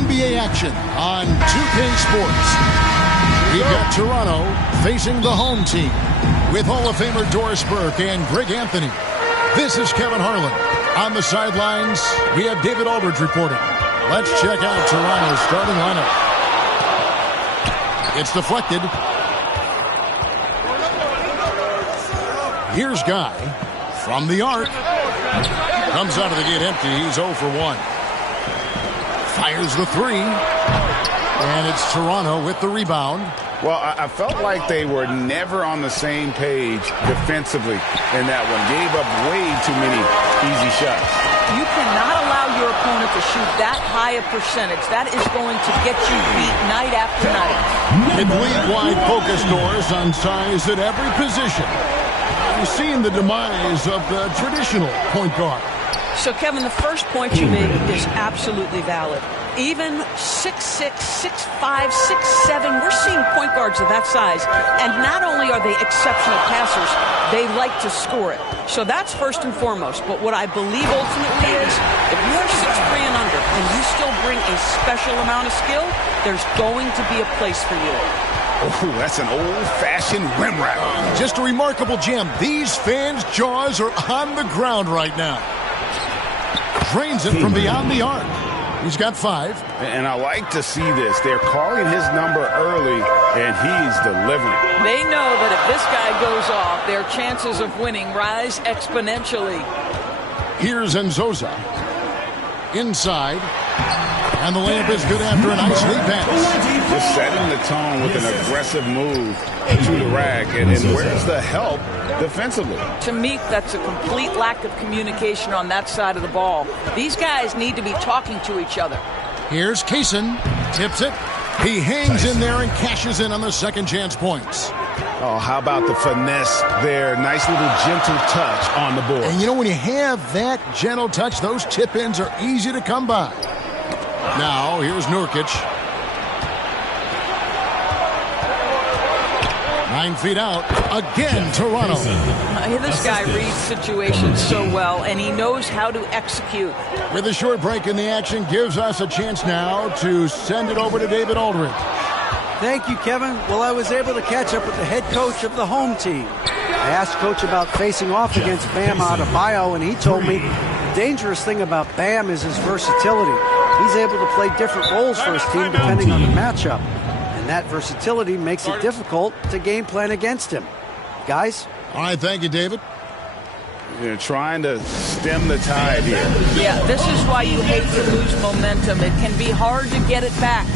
NBA action on 2K Sports. We've got Toronto facing the home team with Hall of Famer Doris Burke and Greg Anthony. This is Kevin Harlan. On the sidelines, we have David Aldridge reporting. Let's check out Toronto's starting lineup. It's deflected. Here's Guy from the arc. Comes out of the gate empty. He's 0 for 1. Fires the three. And it's Toronto with the rebound. Well, I felt like they were never on the same page defensively in that one. Gave up way too many easy shots. You cannot allow your opponent to shoot that high a percentage. That is going to get you beat night after night. It league-wide focus, Doris, on size at every position. You've seen the demise of the traditional point guard. So, Kevin, the first point you made is absolutely valid. Even 6'6", 6'5", 6'7", we're seeing point guards of that size. And not only are they exceptional passers, they like to score it. So that's first and foremost. But what I believe ultimately is, if you are 6'3" and under, and you still bring a special amount of skill, there's going to be a place for you. Oh, that's an old-fashioned rim wrap. Just a remarkable jam. These fans' jaws are on the ground right now. Drains it from beyond the arc. He's got 5. And I like to see this. They're calling his number early, and he's delivering. They know that if this guy goes off, their chances of winning rise exponentially. Here's Nzosa. Inside. And the layup is good after a nice lead pass. Just setting the tone with an aggressive move to the rack. And where's the help defensively? To me, that's a complete lack of communication on that side of the ball. These guys need to be talking to each other. Here's Kaysen. Tips it. He hangs in there and cashes in on the second chance points. Oh, how about the finesse there? Nice little gentle touch on the board. And you know, when you have that gentle touch, those tip-ins are easy to come by. Now, here's Nurkic. 9 feet out. Again, Toronto. This guy reads situations so well, and he knows how to execute. With a short break in the action, gives us a chance now to send it over to David Aldridge. Thank you, Kevin. Well, I was able to catch up with the head coach of the home team. I asked Coach about facing off against Bam Adebayo, and he told me the dangerous thing about Bam is his versatility. He's able to play different roles for his team depending on the matchup. And that versatility makes it difficult to game plan against him. Guys? All right, thank you, David. You're trying to stem the tide here. Yeah, this is why you hate to lose momentum. It can be hard to get it back.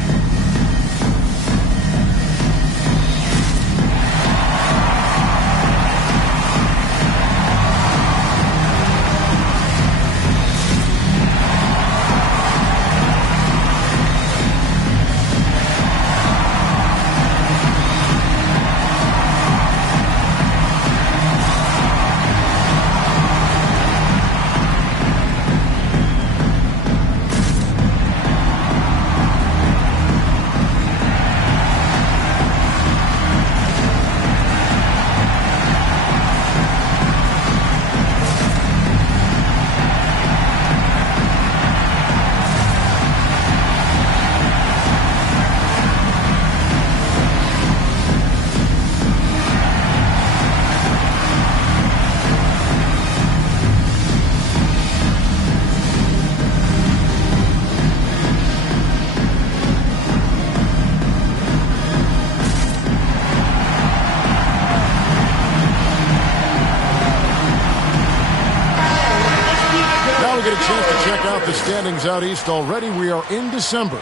The standings out east already. We are in December.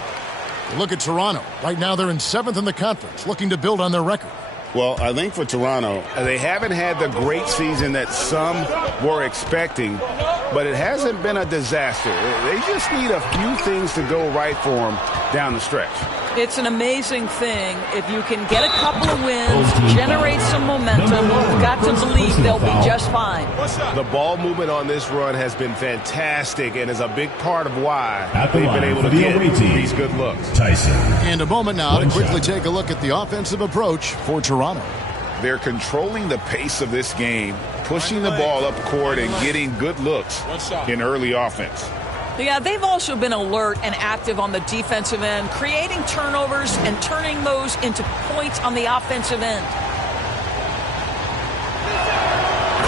Look at Toronto. Right now they're in 7th in the conference, looking to build on their record. Well, I think for Toronto, they haven't had the great season that some were expecting, but it hasn't been a disaster. They just need a few things to go right for them down the stretch. It's an amazing thing. If you can get a couple of wins, generate some momentum, you've got to believe they'll be just fine. The ball movement on this run has been fantastic and is a big part of why they've been able to get these good looks. Tyson. And a moment now to quickly take a look at the offensive approach for Toronto. They're controlling the pace of this game, pushing the ball up court and getting good looks in early offense. Yeah, they've also been alert and active on the defensive end, creating turnovers and turning those into points on the offensive end.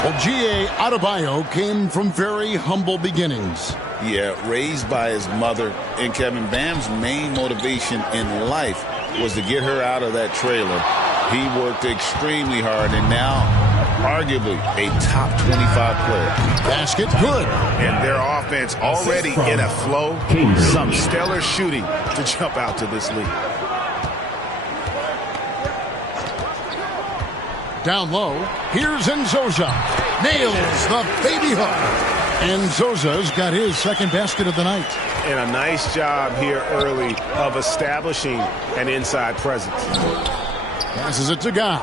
Well, G.A. Adebayo came from very humble beginnings. Yeah, raised by his mother. And Kevin, Bam's main motivation in life was to get her out of that trailer. He worked extremely hard, and now arguably a top 25 player. Basket good. And their offense already in a flow. Some stellar shooting to jump out to this lead. Down low, here's Nzosa. Nails the baby hook. And Nzosa's got his second basket of the night. And a nice job here early of establishing an inside presence. Passes it to Guy.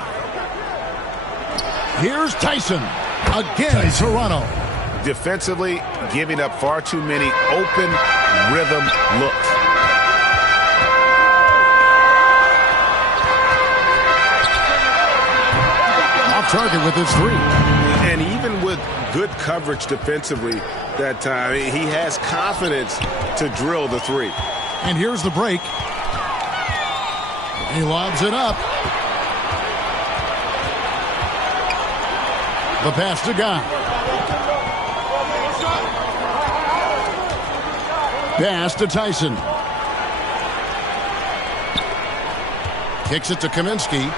Here's Tyson. Again, Toronto. Defensively, giving up far too many open rhythm looks. Off target with his three. And even with good coverage defensively that time, he has confidence to drill the three. And here's the break. He lobs it up. The pass to Guy. Pass to Tyson. Kicks it to Kaminsky.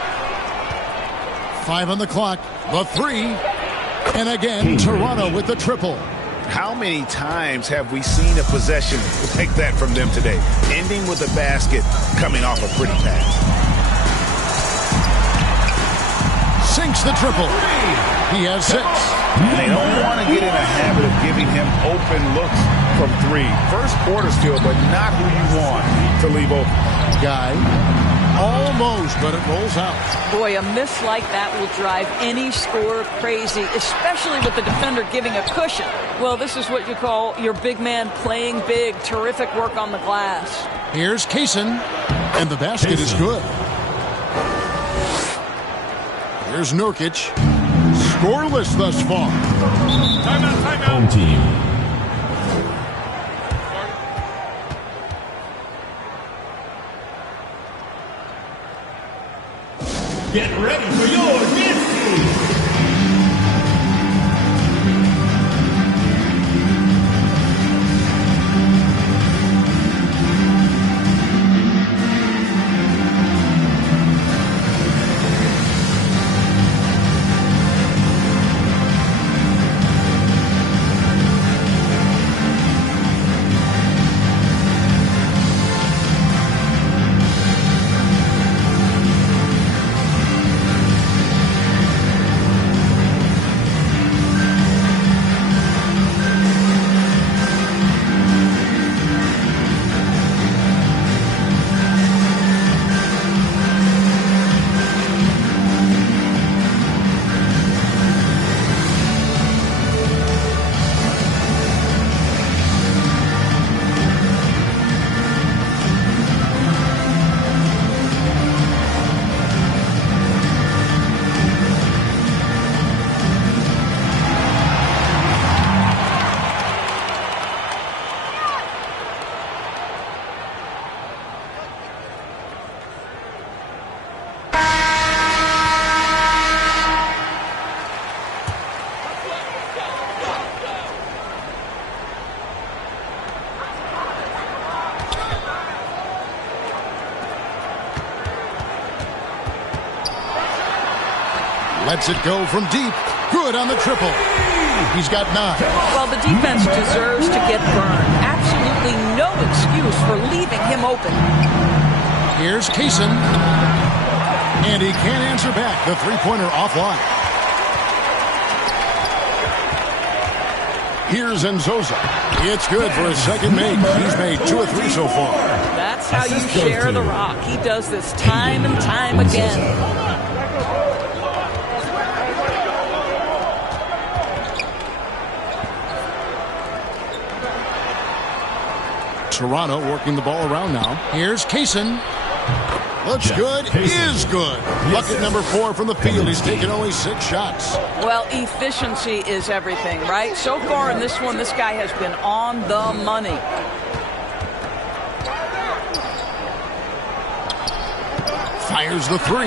5 on the clock. The three. And again, Toronto with the triple. How many times have we seen a possession like that from them today? Ending with a basket, coming off a pretty pass. Sinks the triple. He has 6. They don't want to get in a habit of giving him open looks from 3. First quarter still, but not who you want to leave open. Guy. Almost, but it rolls out. Boy, a miss like that will drive any scorer crazy, especially with the defender giving a cushion. Well, this is what you call your big man playing big. Terrific work on the glass. Here's Kaysen, and the basket is good. Here's Nurkic. Scoreless thus far. Timeout. Home team. Get ready for your dance game. Lets it go from deep. Good on the triple. He's got 9. Well, the defense deserves to get burned. Absolutely no excuse for leaving him open. Here's Kaysen. And he can't answer back. The three-pointer offline. Here's Nzosa. It's good for his second make. He's made 2 or 3 so far. That's how you share the rock. He does this time and time again. Toronto working the ball around now. Here's Kaysen. Looks good, is good. Bucket number 4 from the field. He's taken only 6 shots. Well, efficiency is everything, right? So far in this one, this guy has been on the money. Fires the 3.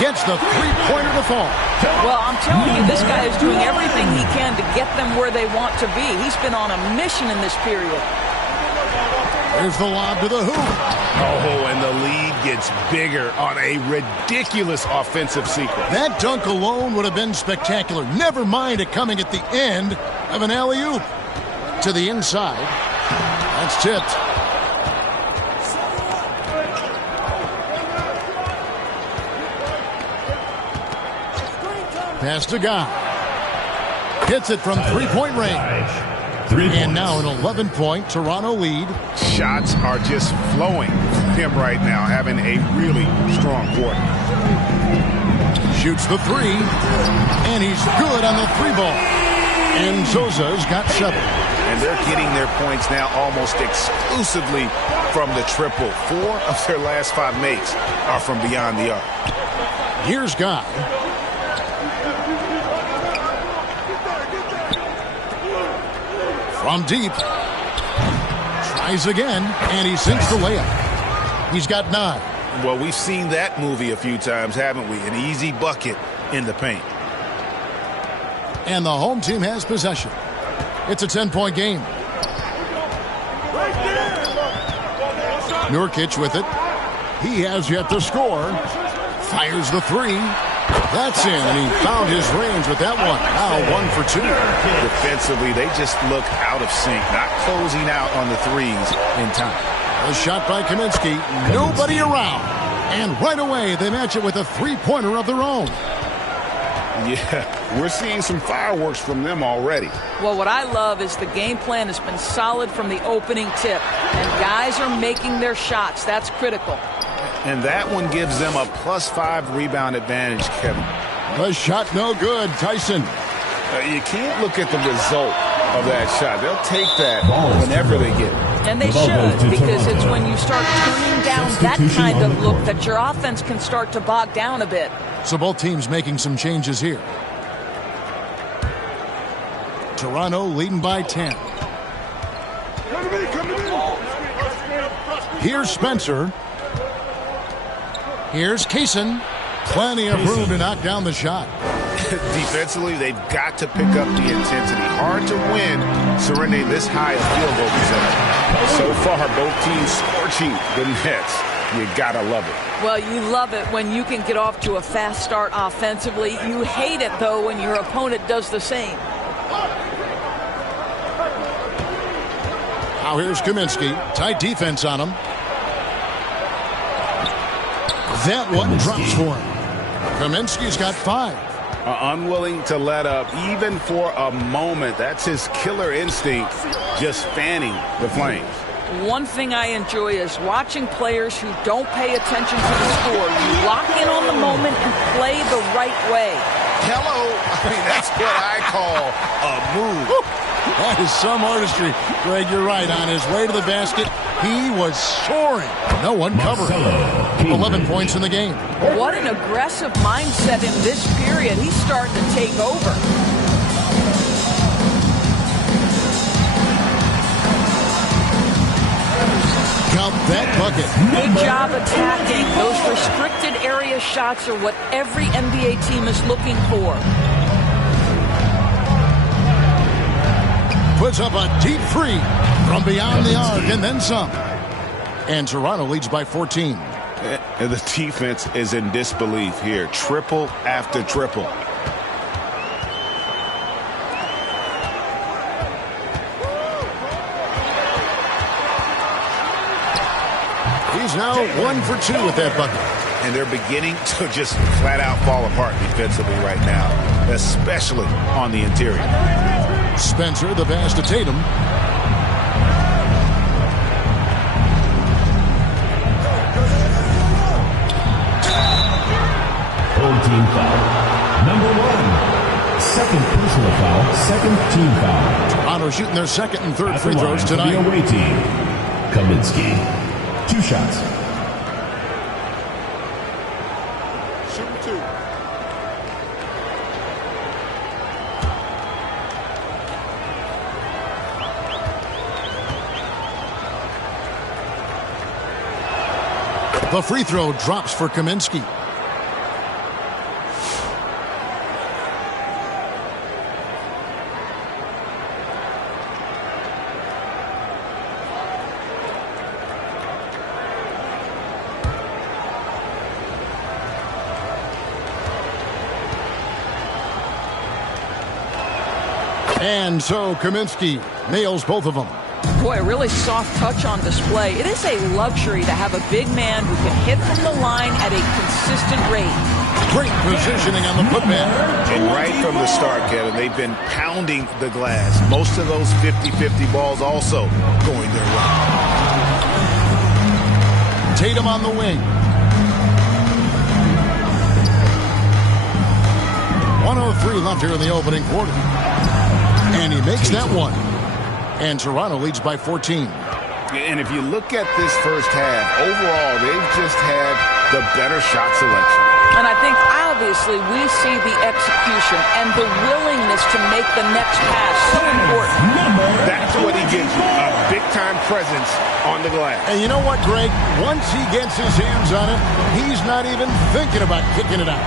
Gets the three-pointer to fall. Well, I'm telling you, this guy is doing everything he can to get them where they want to be. He's been on a mission in this period. There's the lob to the hoop. Oh, and the lead gets bigger on a ridiculous offensive sequence. That dunk alone would have been spectacular. Never mind it coming at the end of an alley-oop. To the inside. That's tipped. Pass to Guy. Hits it from three-point range. And now an 11-point Toronto lead. Shots are just flowing from him right now, having a really strong quarter. Shoots the 3. And he's good on the 3 ball. And Zoza's got 7. And they're getting their points now almost exclusively from the triple. 4 of their last 5 makes are from beyond the arc. Here's Guy. From deep. Tries again, and he sinks the layup. He's got 9. Well, we've seen that movie a few times, haven't we? An easy bucket in the paint. And the home team has possession. It's a 10-point game. Nurkic with it. He has yet to score. Fires the 3. That's in, and he found his range with that one. Now 1 for 2. Defensively, they just look out of sync, not closing out on the threes in time. A shot by Kaminsky. Nobody around. And right away, they match it with a three-pointer of their own. Yeah, we're seeing some fireworks from them already. Well, what I love is the game plan has been solid from the opening tip. And guys are making their shots. That's critical. And that one gives them a +5 rebound advantage, Kevin. The shot no good. Tyson. You can't look at the result of that shot. They'll take that whenever they get it. And they should, because it's when you start turning down that kind of look that your offense can start to bog down a bit. So both teams making some changes here. Toronto leading by 10. Here's Spencer. Here's Kaysen. Plenty of room to knock down the shot. Defensively, they've got to pick up the intensity. Hard to win surrendering this high a field goal percentage. So far, both teams scorching the nets. You gotta love it. Well, you love it when you can get off to a fast start offensively. You hate it, though, when your opponent does the same. Now here's Kaminsky. Tight defense on him. That one drops for him. Kaminsky's got 5. Unwilling to let up even for a moment. That's his killer instinct, just fanning the flames. One thing I enjoy is watching players who don't pay attention to the score. You lock in on the moment and play the right way. Hello. I mean, that's what I call a move. That is some artistry. Greg, you're right. On his way to the basket, he was soaring. No one covered. 11 points in the game. What an aggressive mindset in this period. He's starting to take over. Count that bucket. Good job attacking. Those restricted area shots are what every NBA team is looking for. Puts up a deep 3 from beyond the arc and then some. And Toronto leads by 14. And the defense is in disbelief here. Triple after triple. He's now 1 for 2 with that bucket. And they're beginning to just flat out fall apart defensively right now, especially on the interior. Spencer, the pass to Tatum. Home team foul. Number 1. Second personal foul. Second team foul. Toronto shooting their second and third At free the throws line for tonight. the away team. Kaminsky. 2 shots. 2. The free throw drops for Kaminsky. And so Kaminsky nails both of them. Boy, a really soft touch on display. It is a luxury to have a big man who can hit from the line at a consistent rate. Great positioning on the putback. And right from the start, Kevin, they've been pounding the glass. Most of those 50-50 balls also going their way. Tatum on the wing. 1:03 left here in the opening quarter. And he makes that one. And Toronto leads by 14. And if you look at this first half, overall, they've just had the better shot selection. And I think, obviously, we see the execution and the willingness to make the next pass so important. That's what he gives you, a big-time presence on the glass. And you know what, Greg? Once he gets his hands on it, he's not even thinking about kicking it out.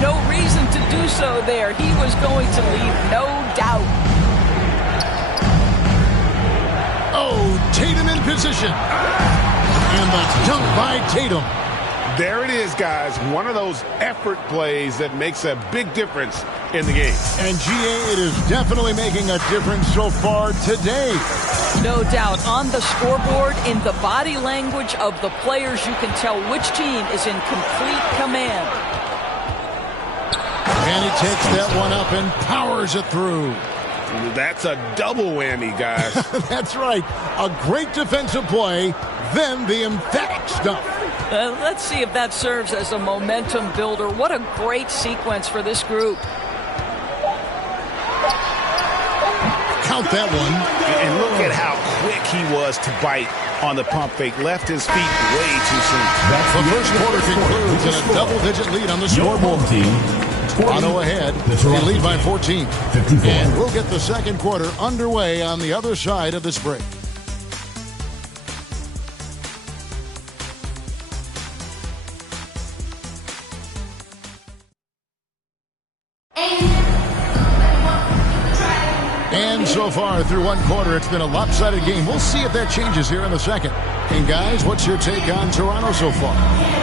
No reason to do so there. He was going to leave, no doubt. Oh, Tatum in position. And the dunk by Tatum. There it is, guys. One of those effort plays that makes a big difference in the game. And GA, it is definitely making a difference so far today. No doubt. On the scoreboard, in the body language of the players, you can tell which team is in complete command. And he takes that one up and powers it through. That's a double whammy, guys. That's right. A great defensive play, then the emphatic stuff. Let's see if that serves as a momentum builder. What a great sequence for this group. Count that one. And look at how quick he was to bite on the pump fake. Left his feet way too soon. The first quarter concludes in a double-digit lead on the scoreboard. Toronto ahead. They lead by 14. 54. And we'll get the second quarter underway on the other side of this break. And so far through one quarter, it's been a lopsided game. We'll see if that changes here in the second. And guys, what's your take on Toronto so far?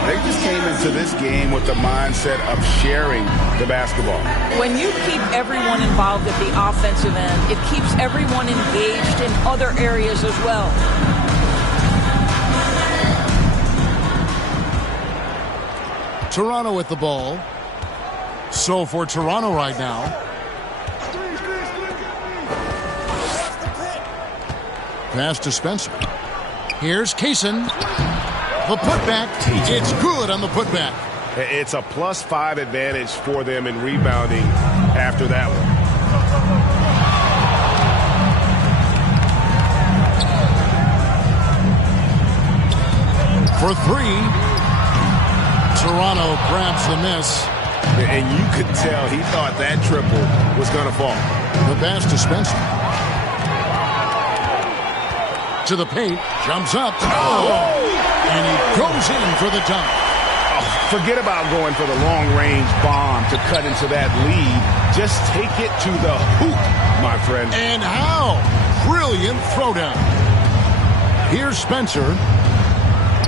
They just came into this game with the mindset of sharing the basketball. When you keep everyone involved at the offensive end, it keeps everyone engaged in other areas as well. Toronto with the ball. So for Toronto right now, pass to Spencer. Here's Kaysen. The putback. It's good on the putback. It's a +5 advantage for them in rebounding after that one. For three. Toronto grabs the miss. And you could tell he thought that triple was going to fall. The pass to Spencer. To the paint, jumps up. Oh! And he goes in for the dunk. Oh, forget about going for the long-range bomb to cut into that lead. Just take it to the hoop, my friend. And how? Brilliant throwdown. Here's Spencer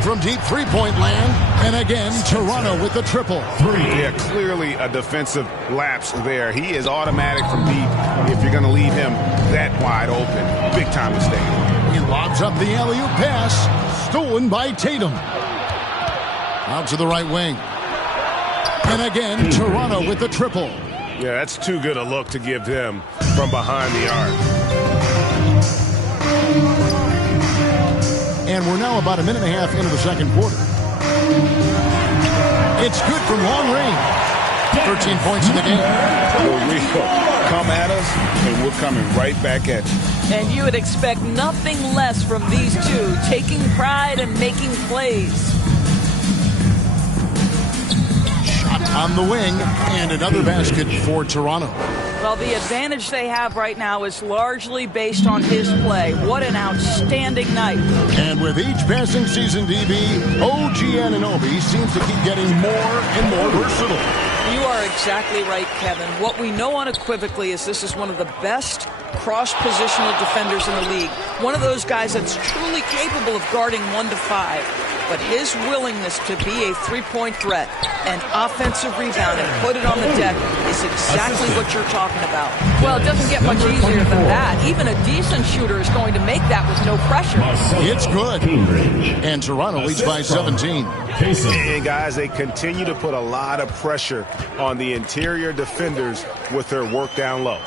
from deep three-point land. And again, Toronto with the triple. Yeah, clearly a defensive lapse there. He is automatic from deep if you're going to leave him that wide open. Big-time mistake. He lobs up the alley-oop pass, stolen by Tatum. Out to the right wing. And again, Toronto with the triple. Yeah, that's too good a look to give them from behind the arc. And we're now about a minute and a half into the second quarter. It's good from long range. 13 points in the game. We'll come at us, and we're coming right back at you. And you would expect nothing less from these two, taking pride and making plays. Shot on the wing, and another basket for Toronto. Well, the advantage they have right now is largely based on his play. What an outstanding night. And with each passing season, DB, OG Anunoby seems to keep getting more and more versatile. You are exactly right, Kevin. What we know unequivocally is this is one of the best cross-positional defenders in the league. One of those guys that's truly capable of guarding 1 to 5. But his willingness to be a three-point threat and offensive rebound and put it on the deck is exactly what you're talking about. Well, it doesn't get much easier than that. Even a decent shooter is going to make that with no pressure. It's good. And Toronto leads by 17. And guys, they continue to put a lot of pressure on the interior defenders with their work down low.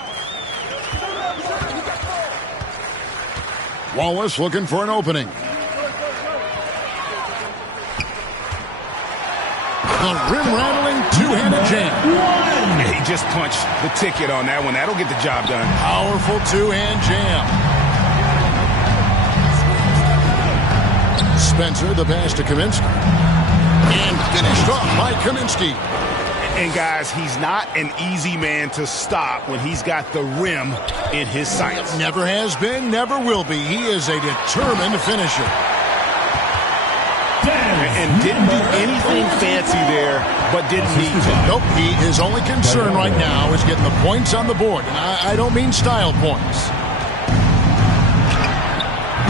Wallace looking for an opening. A rim-rattling two-handed jam. He just punched the ticket on that one. That'll get the job done. Powerful two-hand jam. Spencer, the pass to Kaminsky. And finished off by Kaminsky. And guys, he's not an easy man to stop when he's got the rim in his sights. Never has been, never will be. He is a determined finisher. And didn't do anything fancy there, but didn't need to. Nope, his only concern right now is getting the points on the board. And I don't mean style points.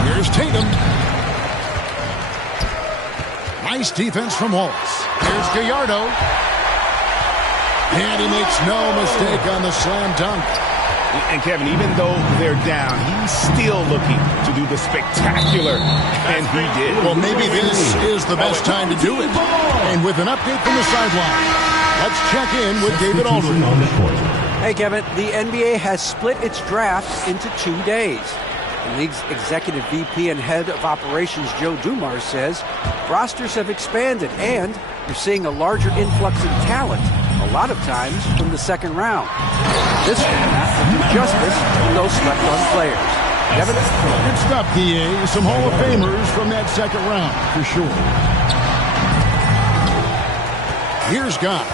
Here's Tatum. Nice defense from Wallace. Here's Gallardo. And he makes no mistake on the slam dunk. And Kevin, even though they're down, he's still looking to do the spectacular, and he did. Well, maybe this is the best time to do it. And with an update from the sideline, let's check in with David Aldridge. Hey, Kevin, the NBA has split its draft into 2 days. The league's executive VP and head of operations, Joe Dumars, says rosters have expanded and you're seeing a larger influx in talent, a lot of times from the second round. This format will do justice to those slept-on players. Kevin? Good stuff, DA. Some Hall of Famers from that second round, for sure. Here's Guy.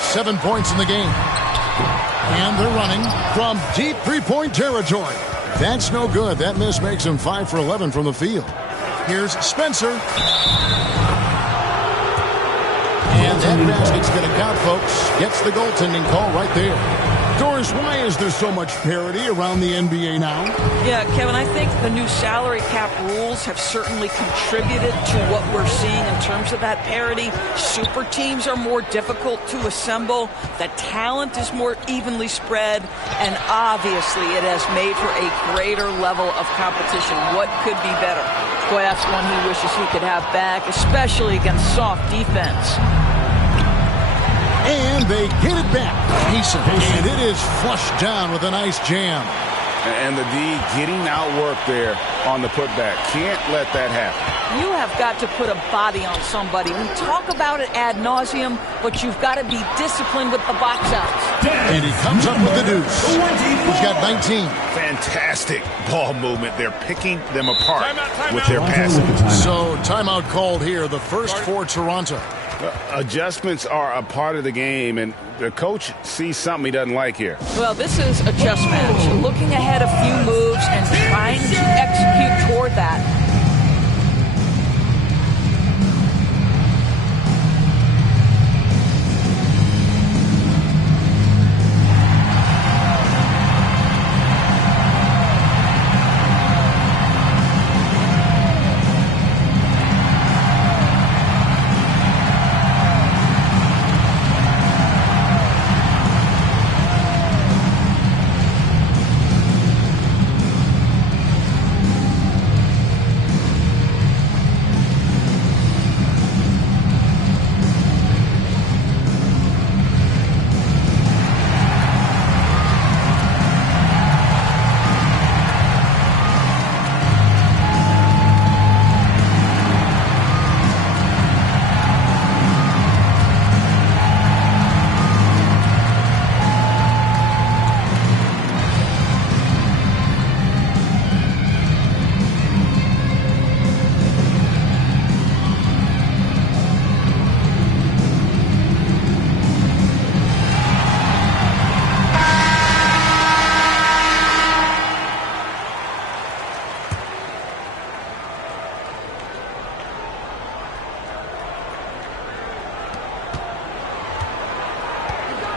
7 points in the game. And they're running from deep three-point territory. That's no good. That miss makes him 5 for 11 from the field. Here's Spencer. And that basket's going to count, folks. Gets the goaltending call right there. Doris, why is there so much parity around the NBA now? Yeah, Kevin, I think the new salary cap rules have certainly contributed to what we're seeing in terms of that parity. Super teams are more difficult to assemble. The talent is more evenly spread. And obviously, it has made for a greater level of competition. What could be better? Boy, that's one he wishes he could have back, especially against soft defense. And they get it back. Decent. And it is flushed down with a nice jam. And the D getting outworked there on the putback. Can't let that happen. You have got to put a body on somebody. We talk about it ad nauseum, but you've got to be disciplined with the box outs. And he comes up with the deuce. He's got 19. Fantastic ball movement. They're picking them apart with their passing. So timeout called here, the first for Toronto. Adjustments are a part of the game, and the coach sees something he doesn't like here. Well, this is a chess match. Looking ahead a few moves and trying to execute toward that.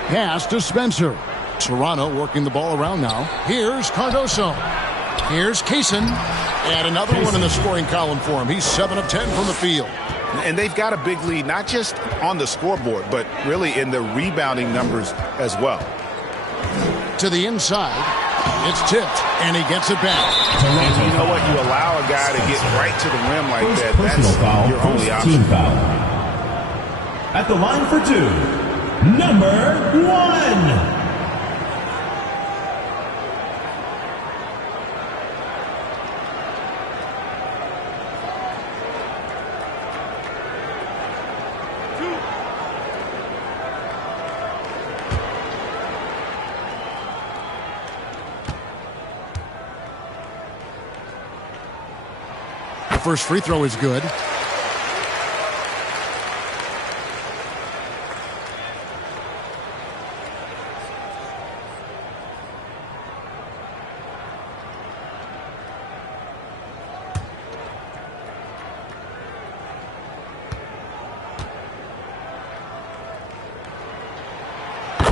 Pass to Spencer. Toronto working the ball around now. Here's Cardoso. Here's Kaysen. And another one in the scoring column for him. He's 7 of 10 from the field. And they've got a big lead, not just on the scoreboard, but really in the rebounding numbers as well. To the inside. It's tipped, and he gets it back. And you know what? You allow a guy to get right to the rim like that. That's foul, your only option. Team foul. At the line for 2, number 1. First free throw is good.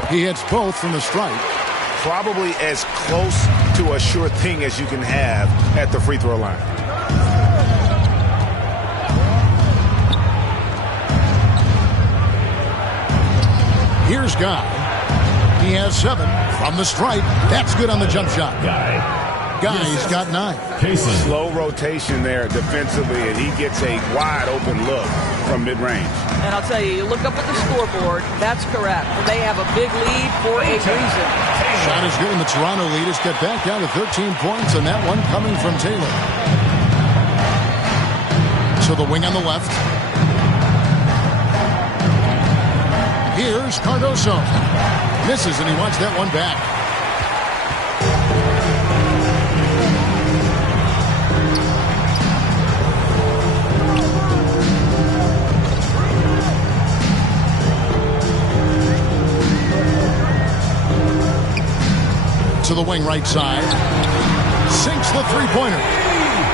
He hits both from the stripe. Probably as close to a sure thing as you can have at the free throw line. Here's Guy. He has 7 from the stripe. That's good on the jump shot. Guy's got 9. Kaysen. Slow rotation there defensively, and he gets a wide open look from mid-range. And I'll tell you, you look up at the scoreboard, that's correct. They have a big lead for a reason. Shot is good, and the Toronto lead is cut back down to 13 points, and that one coming from Taylor. To the wing on the left. Here's Cardoso. Misses, and he wants that one back. To the wing right side. Sinks the three-pointer.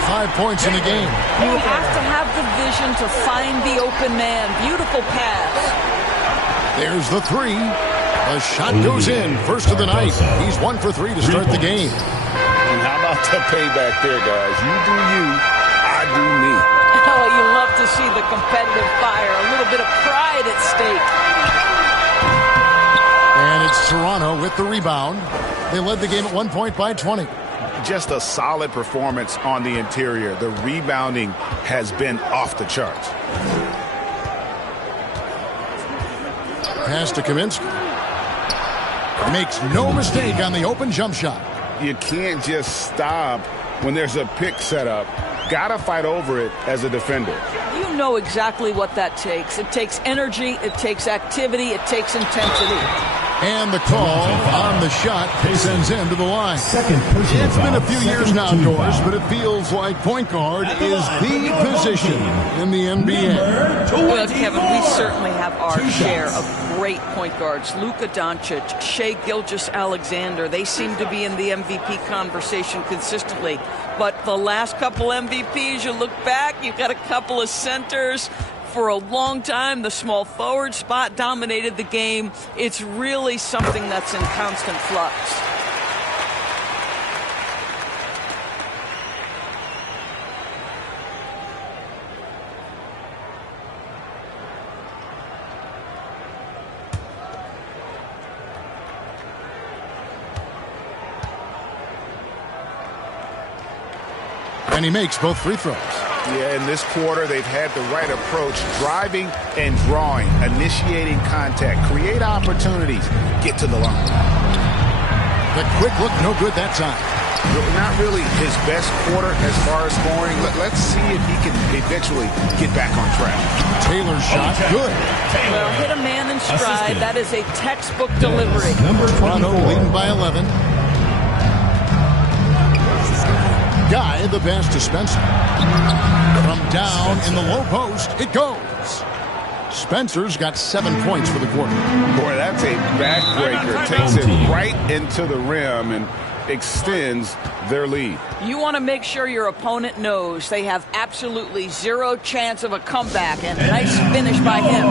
5 points in the game. You have to have the vision to find the open man. Beautiful pass. There's the 3. The shot goes in. First of the night. He's 1 for 3 to start the game. And how about the payback there, guys? You do you, I do me. Oh, you love to see the competitive fire. A little bit of pride at stake. And it's Toronto with the rebound. They led the game at 1 point by 20. Just a solid performance on the interior. The rebounding has been off the charts. Pass to Kaminsky. Makes no mistake on the open jump shot. You can't just stop when there's a pick set up. Gotta fight over it as a defender. You know exactly what that takes. It takes energy, it takes activity, it takes intensity. And the call on the shot sends him to the line. Second personal It's been a few foul. years now, Second team Doris, foul. but it feels like point guard is the position in the NBA. Well, Kevin, we certainly have our share of great point guards. Luka Doncic, Shai Gilgeous-Alexander, they seem to be in the MVP conversation consistently. But the last couple MVPs, you look back, you've got a couple of centers. For a long time, the small forward spot dominated the game. It's really something that's in constant flux. And he makes both free throws. Yeah, in this quarter, they've had the right approach, driving and drawing, initiating contact, create opportunities, get to the line. The quick look, no good that time. Not really his best quarter as far as scoring. Let's see if he can eventually get back on track. Taylor's shot, good. Well, hit a man in stride. That is a textbook delivery. Toronto leading by 11. Guy, the pass to Spencer. From down in the low post, it goes. Spencer's got 7 points for the quarter. Boy, that's a backbreaker. Takes it right into the rim and extends their lead. You want to make sure your opponent knows they have absolutely zero chance of a comeback, and nice finish by him.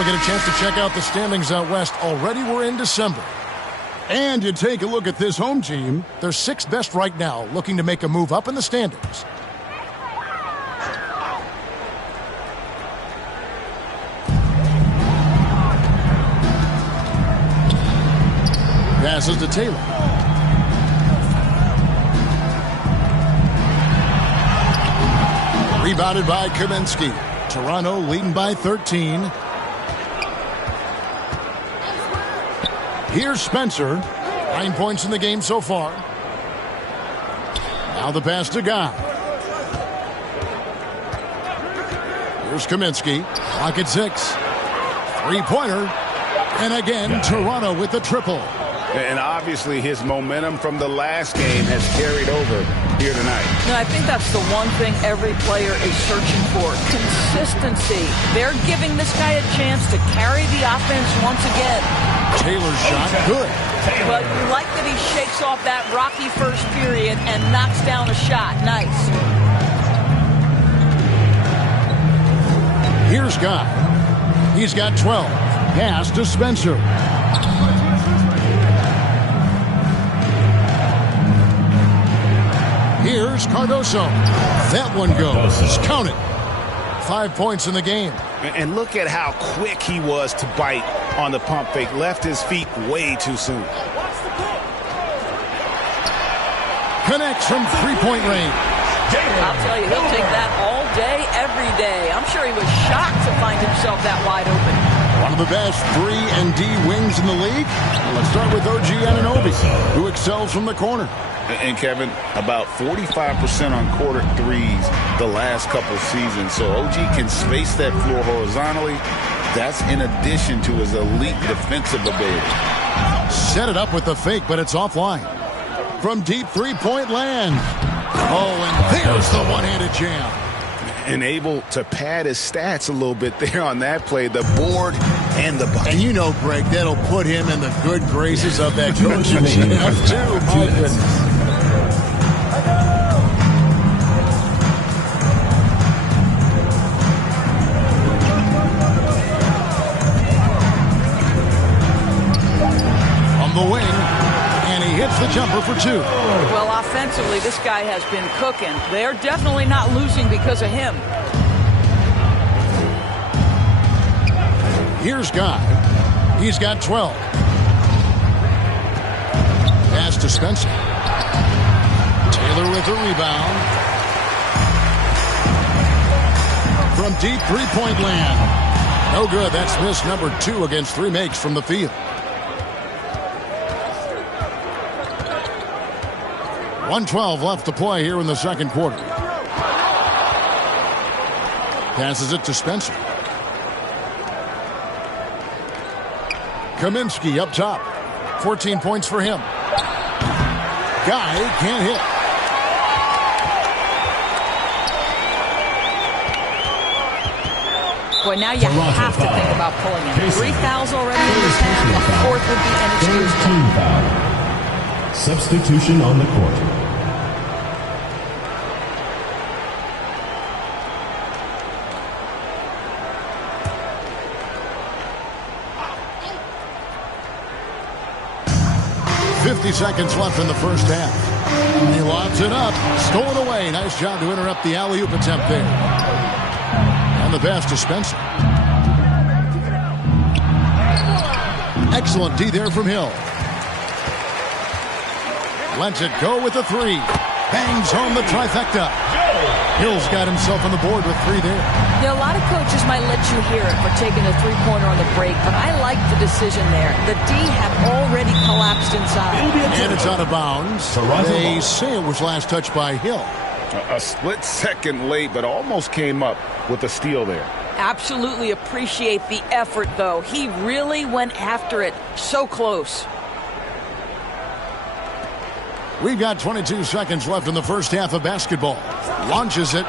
we get a chance to check out the standings out west. Already we're in December. And you take a look at this home team. They're 6th best right now, looking to make a move up in the standings. Passes to Taylor. Rebounded by Kaminsky. Toronto leading by 13. Here's Spencer. 9 points in the game so far. Now the pass to Guy. Here's Kaminsky. Clock at 6. Three-pointer. And again, Toronto with the triple. And obviously his momentum from the last game has carried over here tonight. No, I think that's the one thing every player is searching for. Consistency. They're giving this guy a chance to carry the offense once again. Taylor's shot, good. But you like that he shakes off that rocky first period and knocks down a shot. Nice. Here's Guy. He's got 12. Pass to Spencer. Here's Cardoso. That one goes. Count it. 5 points in the game. And look at how quick he was to bite on the pump fake. Left his feet way too soon. Connects from three-point range. I'll tell you, he'll take that all day, every day. I'm sure he was shocked to find himself that wide open. One of the best 3 and D wings in the league. Let's start with OG Anunoby, who excels from the corner. And Kevin, about 45% on quarter threes the last couple seasons. So OG can space that floor horizontally. That's in addition to his elite defensive ability. Set it up with the fake, but it's offline. From deep three-point land. Oh, and there's the one-handed jam. And able to pad his stats a little bit there on that play. The board and the bucket. And you know, Greg, that'll put him in the good graces of that coaching staff, too. My goodness. The wing, and he hits the jumper for 2. Well, offensively, this guy has been cooking. They're definitely not losing because of him. Here's Guy. He's got 12. Pass to Spencer. Taylor with the rebound. From deep three-point land. No good. That's miss number 2 against 3 makes from the field. 1:12 left to play here in the second quarter. Passes it to Spencer. Kaminsky up top. 14 points for him. Guy can't hit. Boy, now you have to think about pulling him. 3 fouls already in this half. A 4th would be inexcusable. Substitution on the court. Seconds left in the first half. He lobs it up. Stolen away. Nice job to interrupt the alley-oop attempt there. And the pass to Spencer. Excellent D there from Hill. Lets it go with the 3. Bangs home the trifecta. Hill's got himself on the board with 3 there. Yeah, a lot of coaches might let you hear it for taking a three-pointer on the break, but I like the decision there. The D had already collapsed inside. And it's out of bounds. They say it was last touched by Hill. A split second late, but almost came up with a steal there. Absolutely appreciate the effort, though. He really went after it. So close. We've got 22 seconds left in the first half of basketball. Launches it.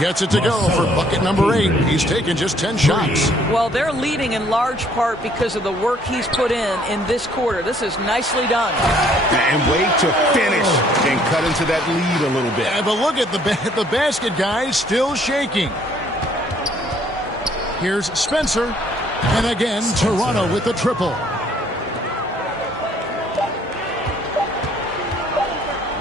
Gets it to go for bucket number 8. He's taken just 10 shots. Well, they're leading in large part because of the work he's put in this quarter. This is nicely done. And wait to finish and cut into that lead a little bit. Yeah, but look at the basket guy still shaking. Here's Spencer. And again, Toronto with the triple.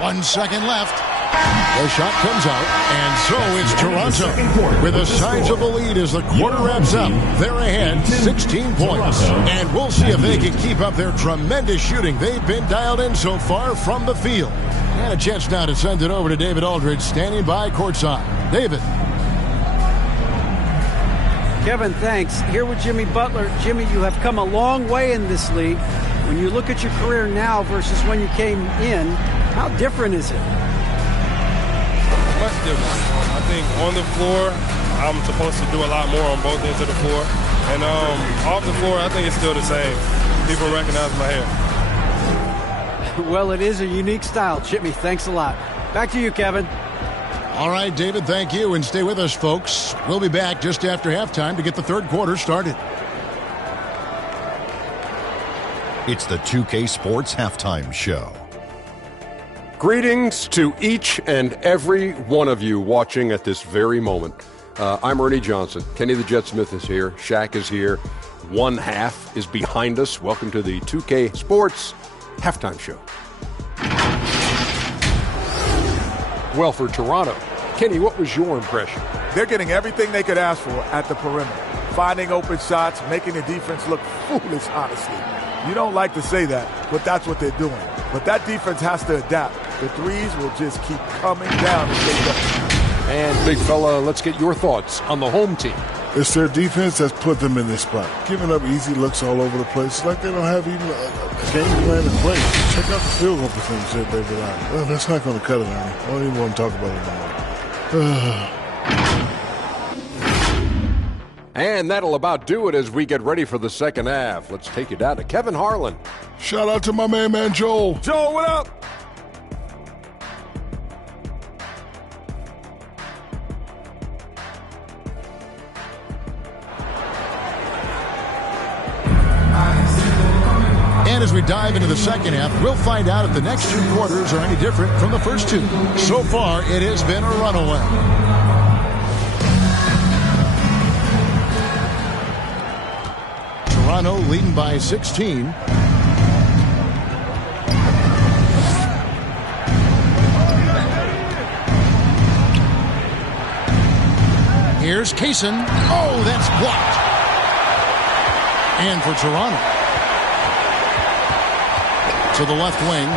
1 second left. The shot comes out, and so it's Toronto with a sizable lead as the quarter wraps up. They're ahead 16 points, and we'll see if they can keep up their tremendous shooting. They've been dialed in so far from the field. And a chance now to send it over to David Aldridge, standing by courtside. David. Kevin, thanks. Here with Jimmy Butler. Jimmy, you have come a long way in this league. When you look at your career now versus when you came in, how different is it? Much different. I think on the floor, I'm supposed to do a lot more on both ends of the floor. And off the floor, I think it's still the same. People recognize my hair. Well, it is a unique style. Jimmy, thanks a lot. Back to you, Kevin. All right, David, thank you. And stay with us, folks. We'll be back just after halftime to get the third quarter started. It's the 2K Sports Halftime Show. Greetings to each and every one of you watching at this very moment. I'm Ernie Johnson. Kenny the Jet Smith is here. Shaq is here. One half is behind us. Welcome to the 2K Sports Halftime Show. Well, for Toronto, Kenny, what was your impression? They're getting everything they could ask for at the perimeter. Finding open shots, making the defense look foolish, honestly. You don't like to say that, but that's what they're doing. But that defense has to adapt. The threes will just keep coming down if they don't. And, big fella, let's get your thoughts on the home team. It's their defense that's put them in this spot. Giving up easy looks all over the place. It's like they don't have even a game plan in place. Check out the field goal percentage that they rely on. Well, that's not going to cut it, Ernie. I don't even want to talk about it anymore. And that'll about do it as we get ready for the second half. Let's take you down to Kevin Harlan. Shout out to my man Joel. Joel, what up? And as we dive into the second half, we'll find out if the next two quarters are any different from the first two. So far, it has been a runaway. Toronto leading by 16. Here's Kaysen. Oh, that's blocked. And for Toronto, to the left wing.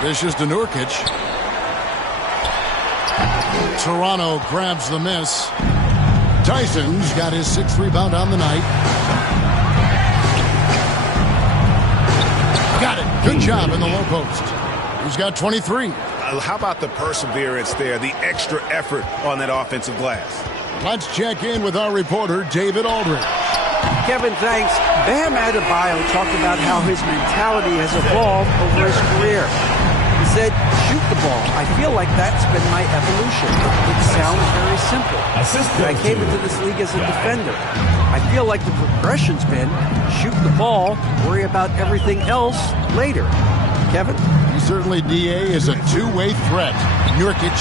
This is to Nurkic. Toronto grabs the miss. Tyson's got his 6th rebound on the night. Got it. Good job in the low post. He's got 23. How about the perseverance there, the extra effort on that offensive glass? Let's check in with our reporter, David Aldridge. Kevin, thanks. Bam Adebayo talked about how his mentality has evolved over his career. He said, shoot the ball. I feel like that's been my evolution. It sounds very simple. I came into this league as a defender. I feel like the progression's been shoot the ball, worry about everything else later. Kevin? Certainly, DA is a two-way threat. Nurkic.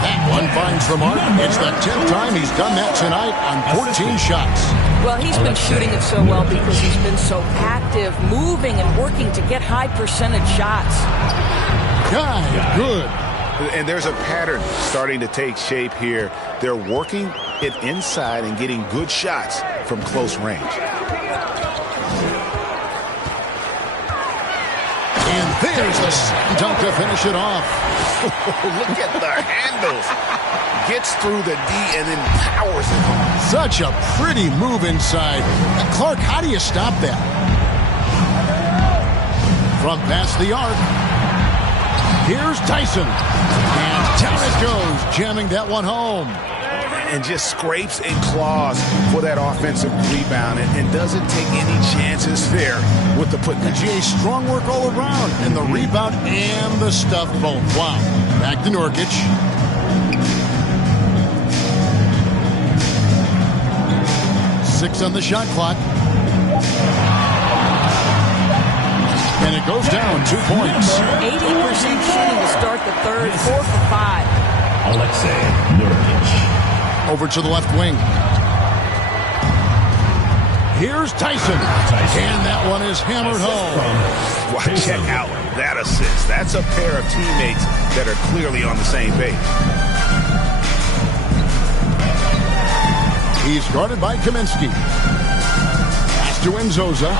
That one finds the mark. It's the 10th time he's done that tonight on 14 shots. Well, he's been shooting it so well because he's been so active, moving and working to get high percentage shots. God, good. And there's a pattern starting to take shape here. They're working it inside and getting good shots from close range. And there's the slam dunk to finish it off. Look at the handles. Gets through the D and then powers it home. Such a pretty move inside. Clark, how do you stop that? From past the arc. Here's Tyson. And down it goes, jamming that one home. And just scrapes and claws for that offensive rebound and doesn't take any chances there with the putback. GA, strong work all around, and the rebound and the stuff both. Wow. Back to Nurkic. Six on the shot clock. And it goes down 2 points. 80% shooting to start the third, 4 for 5. Alexei Nurkic. Over to the left wing. Here's Tyson. And that one is hammered home. Wow, check out that assist. That's a pair of teammates that are clearly on the same page. He's guarded by Kaminsky. Pass to Enzoza.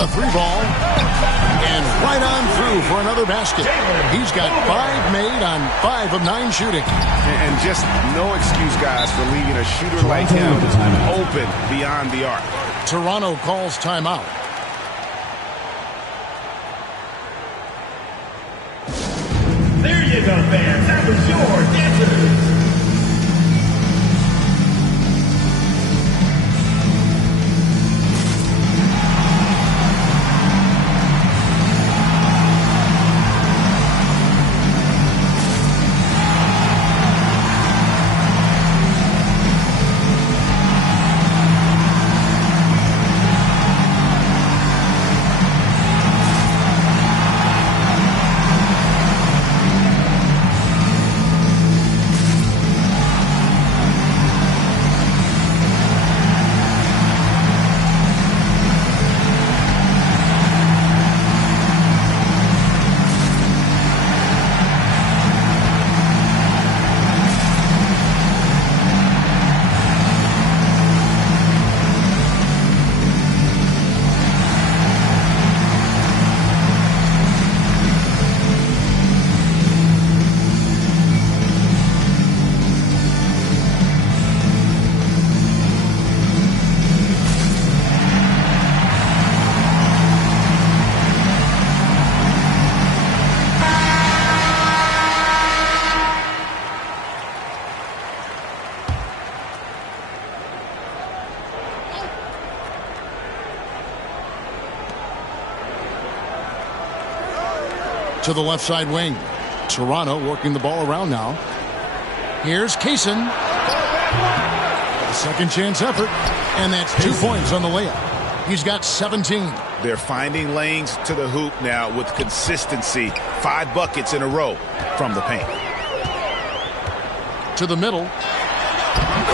A 3-ball. And right on through for another basket. He's got 5 made on 5 of 9 shooting. And just no excuse, guys, for leaving a shooter like him open beyond the arc. Toronto calls timeout. There you go, fans. That was your dancers. To the left side wing. Toronto working the ball around now. Here's Kaysen. A second chance effort. And that's 2 points on the layup. He's got 17. They're finding lanes to the hoop now with consistency. 5 buckets in a row from the paint. To the middle.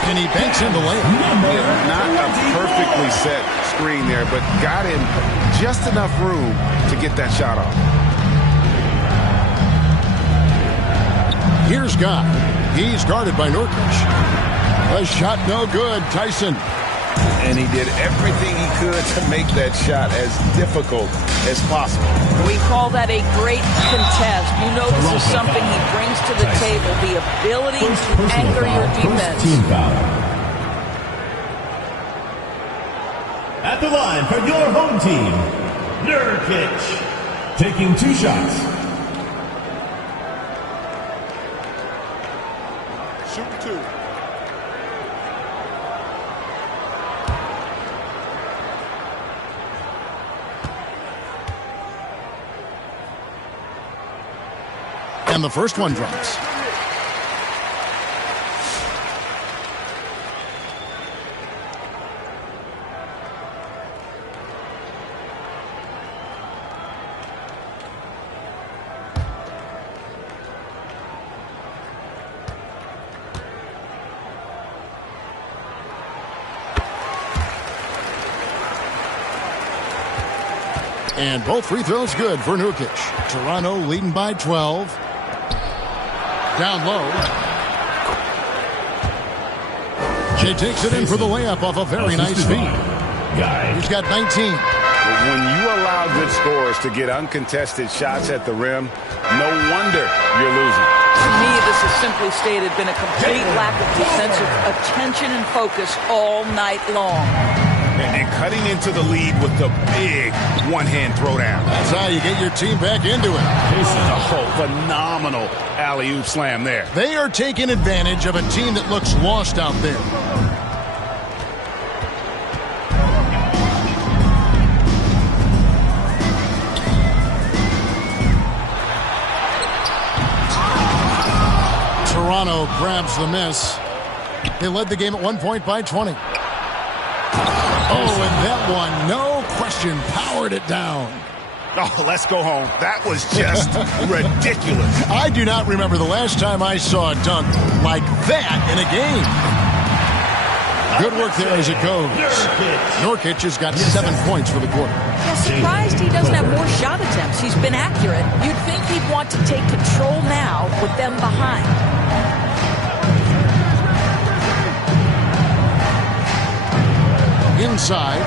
And he banks in the layup. Not a perfectly set screen there, but got him just enough room to get that shot off. Here's Guy. He's guarded by Nurkic. A shot no good. Tyson. And he did everything he could to make that shot as difficult as possible. We call that a great contest. You know this is something he brings to the table, the ability to anchor your defense. At the line for your home team, Nurkic, taking 2 shots. Shoot 2. And the first one drops. And both free throws good for Nurkic. Toronto leading by 12. Down low. She takes it in for the layup off a very nice feed. He's got 19. When you allow good scorers to get uncontested shots at the rim, no wonder you're losing. To me, this has simply stated been a complete lack of defensive attention and focus all night long. And cutting into the lead with the big one-hand throwdown. That's how you get your team back into it. This is a phenomenal alley-oop slam there. They are taking advantage of a team that looks lost out there. Toronto grabs the miss. They led the game at 1 point by 20. Oh, and that one, no question, powered it down. Oh, let's go home. That was just ridiculous. I do not remember the last time I saw a dunk like that in a game. Good work there as it goes. Nurkic has got 7 points for the quarter. Yeah, surprised he doesn't have more shot attempts. He's been accurate. You'd think he'd want to take control now with them behind. Inside,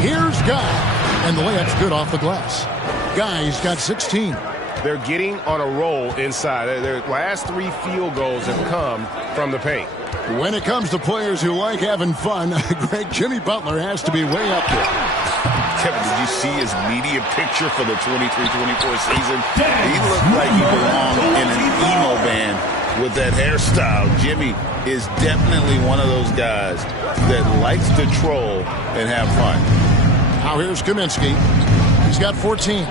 here's Guy. And the layup's good off the glass. Guy's got 16. They're getting on a roll inside. Their last 3 field goals have come from the paint. When it comes to players who like having fun, Greg, Jimmy Butler has to be way up there. Kevin, did you see his media picture for the 23-24 season? He looked like he belonged in an emo band with that hairstyle. Jimmy is definitely one of those guys that likes to troll and have fun. Now here's Kaminsky. He's got 14.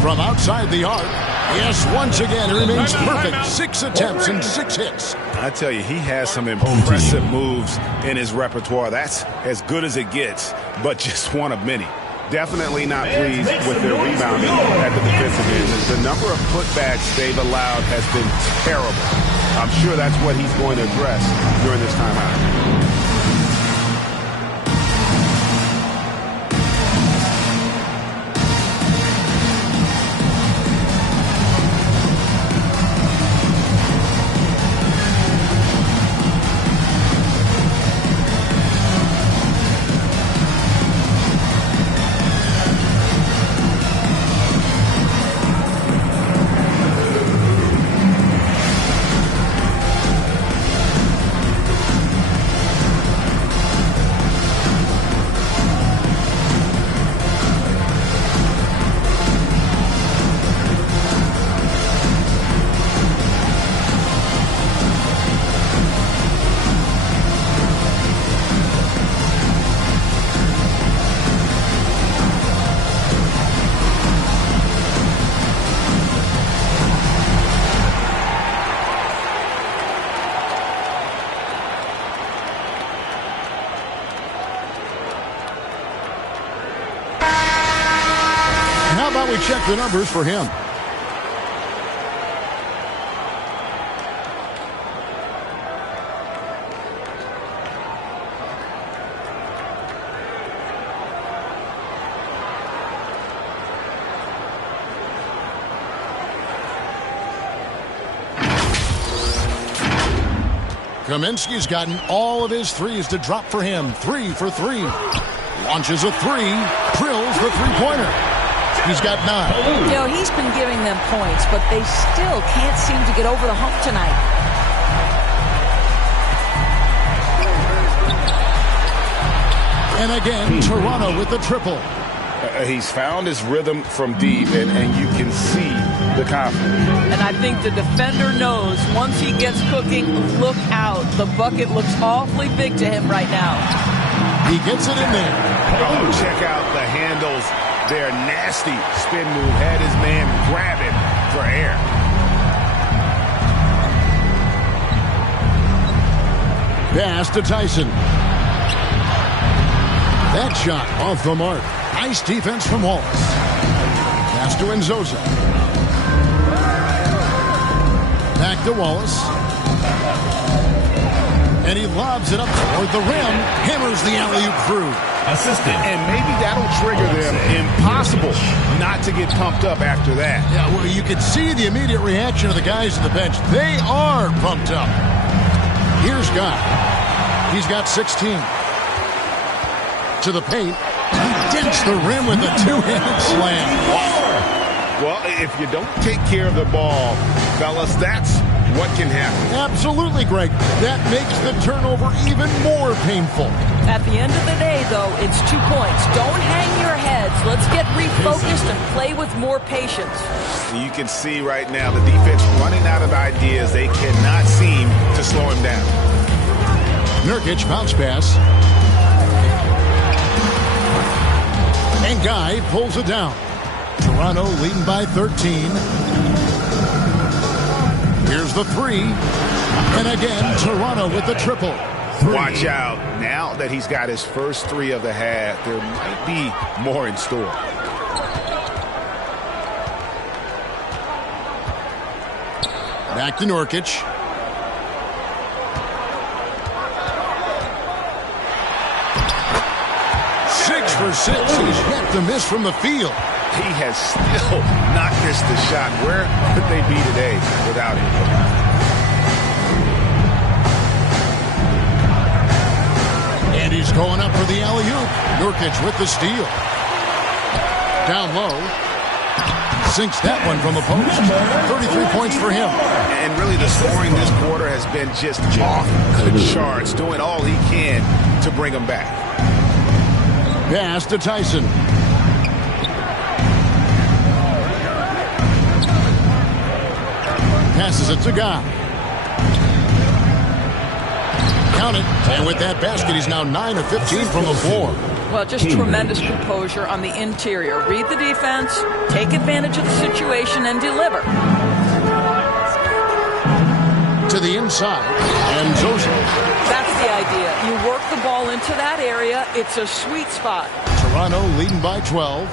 From outside the arc, yes, once again, he remains perfect. 6 attempts and 6 hits. I tell you, he has some impressive moves in his repertoire. That's as good as it gets, but just one of many. Definitely not pleased with their rebounding at the defensive end. The number of putbacks they've allowed has been terrible. I'm sure that's what he's going to address during this timeout. We check the numbers for him. Kaminsky's gotten all of his threes to drop for him. 3 for 3. Launches a 3. Drills the three-pointer. He's got 9. You know, he's been giving them points, but they still can't seem to get over the hump tonight. And again, Toronto with the triple. He's found his rhythm from deep, and you can see the confidence. And I think the defender knows once he gets cooking, look out. The bucket looks awfully big to him right now. He gets it in there. Oh, check out the handles. Their nasty spin move had his man grabbing for air. Pass to Tyson. That shot off the mark. Nice defense from Wallace. Pass to Nzosa. Back to Wallace. And he lobs it up toward the rim. Hammers the alley-oop through. Assistant. And maybe that'll trigger them. Impossible not to get pumped up after that. Yeah, well, you can see the immediate reaction of the guys on the bench. They are pumped up. Here's Guy. He's got 16. To the paint. He dents the rim with a two-handed slam. Well, if you don't take care of the ball, fellas, that's what can happen. Absolutely, Greg. That makes the turnover even more painful. At the end of the day, though, it's 2 points. Don't hang your heads. Let's get refocused and play with more patience. You can see right now the defense running out of ideas. They cannot seem to slow him down. Nurkic bounce pass. And Guy pulls it down. Toronto leading by 13. Here's the 3. And again, Toronto with the triple. Watch out. Now that he's got his first 3 of the half, there might be more in store. Back to Nurkic. For 6, he's yet to miss from the field. He has still not missed the shot. Where could they be today without him? And he's going up for the alley-oop. Nurkic with the steal. Down low. Sinks that one from the post. 33 points for him. And really the scoring this quarter has been just off the charts, doing all he can to bring them back. Pass to Tyson. Passes it to Guy. Count it. And with that basket, he's now 9 of 15 from the floor. Well, just tremendous composure on the interior. Read the defense, take advantage of the situation, and deliver. To the inside. And Zozo. That's the idea. You work the ball into that area. It's a sweet spot. Toronto leading by 12.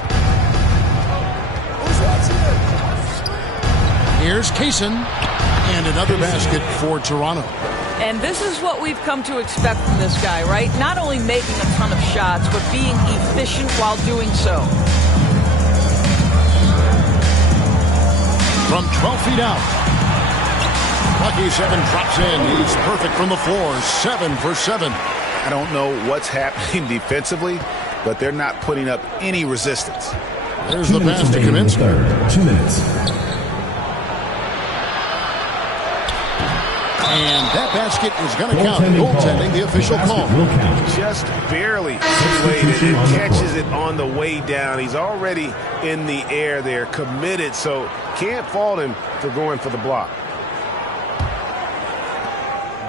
Here's Kaysen. And another basket for Toronto. And this is what we've come to expect from this guy, right? Not only making a ton of shots, but being efficient while doing so. From 12 feet out. Lucky 7 drops in. He's perfect from the floor. 7 for 7. I don't know what's happening defensively, but they're not putting up any resistance. There's the pass to Kaminsky. 2 minutes. And that basket is going to count. Goaltending, the official call. Just barely deflated. It catches it on the way down. He's already in the air there, committed, so can't fault him for going for the block.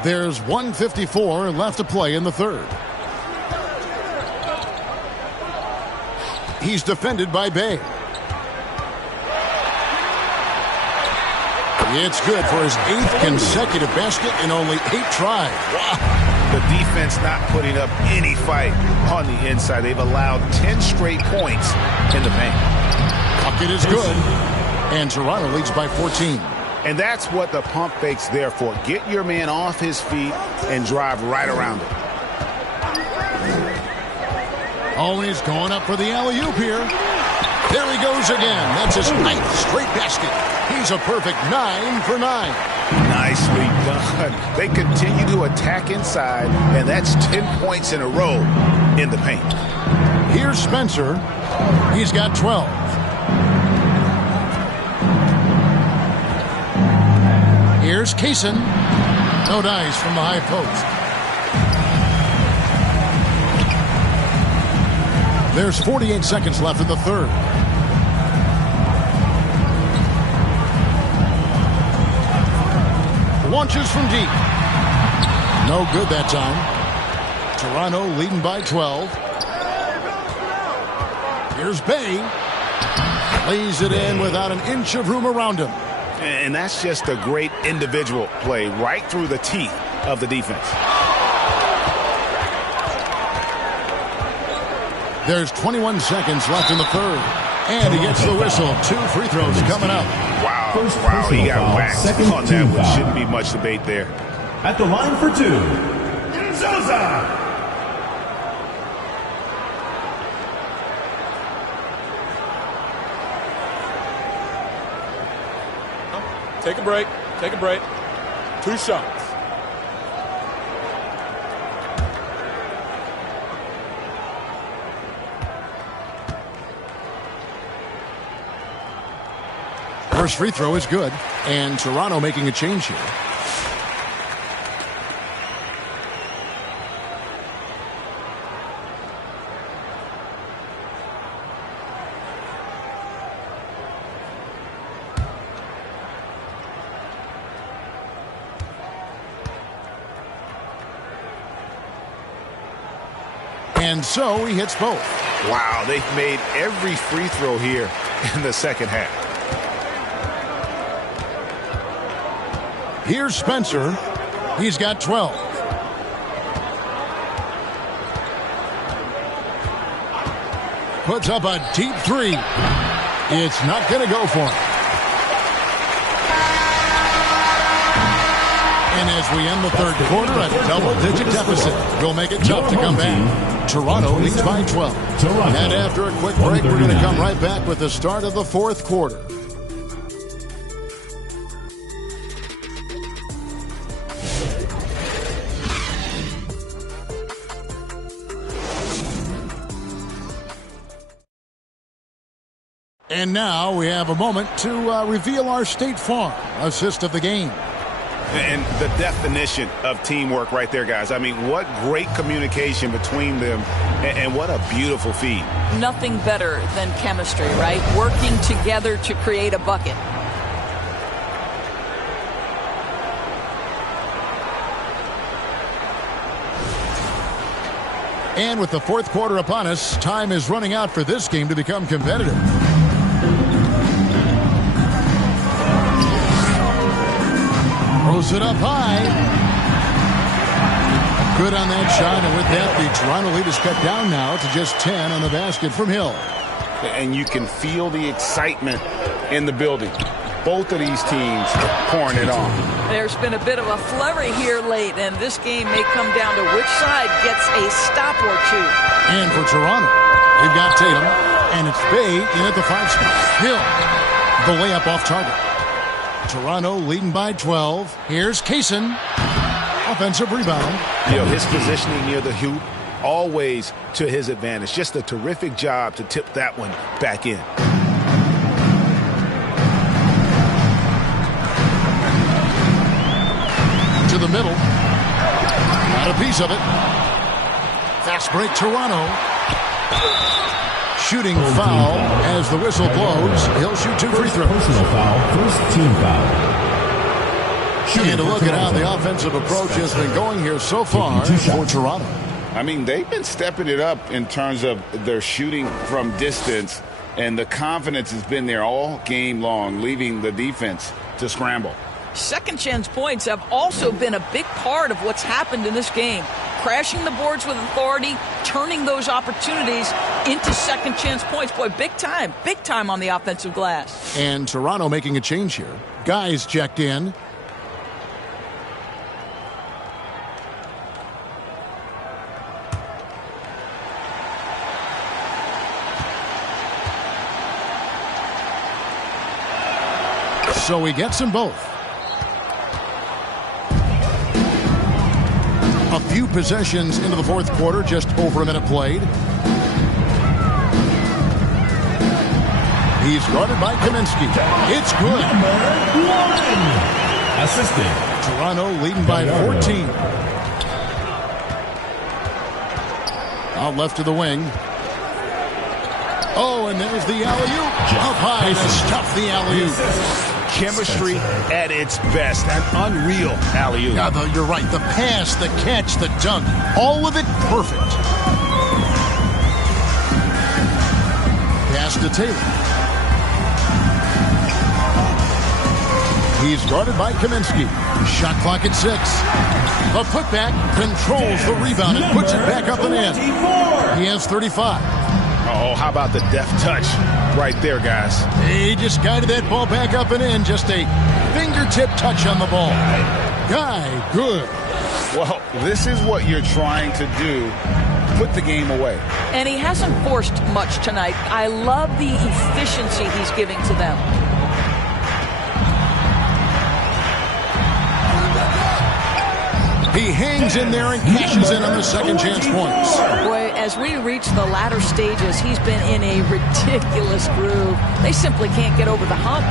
There's 1:54 left to play in the third. He's defended by Bay. It's good for his 8th consecutive basket in only 8 tries. Wow. The defense not putting up any fight on the inside. They've allowed 10 straight points in the paint. Bucket is good. And Toronto leads by 14. And that's what the pump fake's there for. Get your man off his feet and drive right around him. Oh, and he's going up for the alley-oop here. There he goes again. That's his 9th straight basket. He's a perfect 9 for 9. Nicely done. They continue to attack inside, and that's 10 points in a row in the paint. Here's Spencer. He's got 12. Here's Kaysen. No dice from the high post. There's 48 seconds left in the third. Launches from deep. No good that time. Toronto leading by 12. Here's Bay. Lays it in without an inch of room around him. And that's just a great individual play right through the teeth of the defense. There's 21 seconds left in the third. And he gets the whistle. 2 free throws coming up. Wow, he got waxed on that one. Shouldn't be much debate there. At the line for 2, Zaza. Take a break. Take a break. 2 shots. First free throw is good. And Toronto making a change here. And so he hits both. Wow, they've made every free throw here in the second half. Here's Spencer. He's got 12. Puts up a deep 3. It's not going to go for him. And as we end the third quarter, a double-digit deficit will make it tough to come back. Toronto leads by 12. And after a quick break, we're going to come right back with the start of the fourth quarter. And now we have a moment to reveal our State Farm assist of the game. And the definition of teamwork right there, guys. I mean, what great communication between them, and what a beautiful feed. Nothing better than chemistry, right? Working together to create a bucket. And with the fourth quarter upon us, time is running out for this game to become competitive. Throws it up high. Good on that shot, and with that, the Toronto lead is cut down now to just 10 on the basket from Hill. And you can feel the excitement in the building. Both of these teams pouring it on. There's been a bit of a flurry here late, and this game may come down to which side gets a stop or two. And for Toronto, they've got Tatum, and it's Bay in at the 5 spot. Hill, the layup off target. Toronto leading by 12. Here's Kaysen. Offensive rebound. You know, his positioning near the hoop, always to his advantage. Just a terrific job to tip that one back in. To the middle. Got a piece of it. Fast break, Toronto. Shooting foul as the whistle blows. He'll shoot 2 free throws. Personal foul, first team foul. And a look at how the offensive approach has been going here so far for Toronto. I mean, they've been stepping it up in terms of their shooting from distance, and the confidence has been there all game long, leaving the defense to scramble. Second chance points have also been a big part of what's happened in this game. Crashing the boards with authority, turning those opportunities into second chance points. Boy, big time on the offensive glass. And Toronto making a change here. Guys checked in. So he gets them both. A few possessions into the fourth quarter, just over a minute played. He's guarded by Kaminsky. It's good. Number 1. Assistant. Toronto leading by 14. Out left to the wing. Oh, and there's the alley-oop. Up high to stuff the alley-oop. Chemistry at its best. An unreal alley-oop. Yeah, you're right. The pass, the catch, the dunk. All of it perfect. Pass to Taylor. He's guarded by Kaminsky. Shot clock at 6. A putback controls the rebound and puts it back up and in. He has 35. Oh, how about the deft touch right there, guys? He just guided that ball back up and in. Just a fingertip touch on the ball. Guy, good. Well, this is what you're trying to do. Put the game away. And he hasn't forced much tonight. I love the efficiency he's giving to them. He hangs in there and cashes in on the second chance points. Boy, as we reach the latter stages, he's been in a ridiculous groove. They simply can't get over the hump.